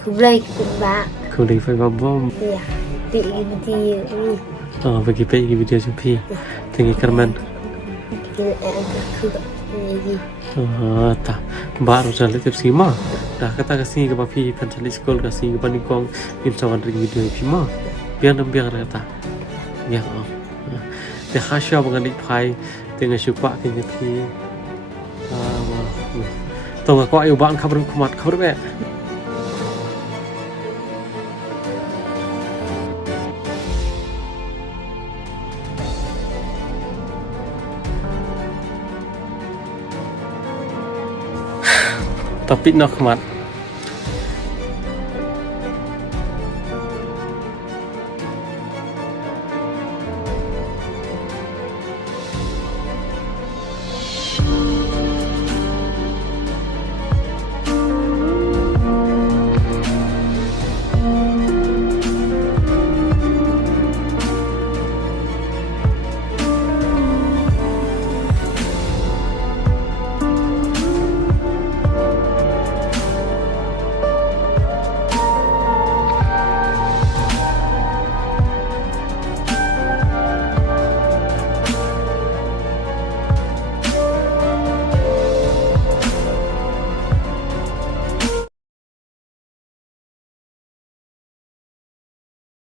Kublai kubak. Kulit phải vào bom. Ya. Video ini. Bagi pergi video jumpi. Tinggi kerman. Tak. Baru jalan tiap sima. Dah kata kasih ke papi pencari sekolah kasih ke panikong insawan ring video pima. Biar kata. Biar. Dia khasya mengenai pai dengan syupak kini pi. Tahu kau ayu bang kabar kumat kabar be. Tapi nak mat